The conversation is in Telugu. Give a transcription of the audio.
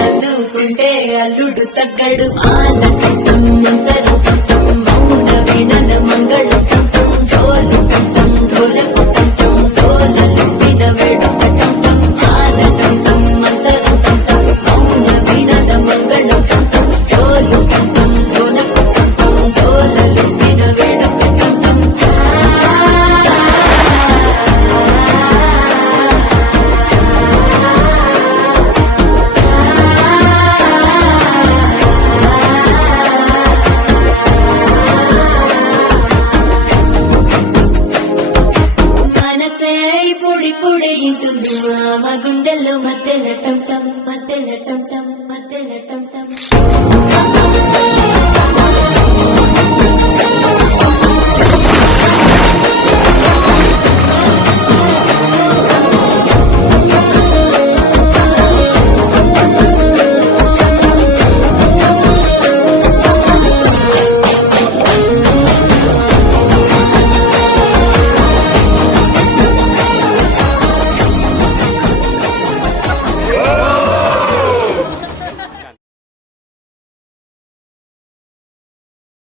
అందుకుంటే అల్లుడు తగ్గడు ఆలకట్టం నింతరు కట్టం మౌన వీణల మంగళ కట్టం డోలు కట్టం డోలకు కట్టం డోలలు విన వేడుక కట్టం ఆలకట్టం మంతరు కట్టం మౌన వీణల మంగళ కట్టం డోలు కట్టం డోలకు కట్టం డోలలు విన వేడుక కట్టం పొడి పొడి ఇంటుంది మామ గుండెల్లో మధ్యల టం టం మధ్యల టం టం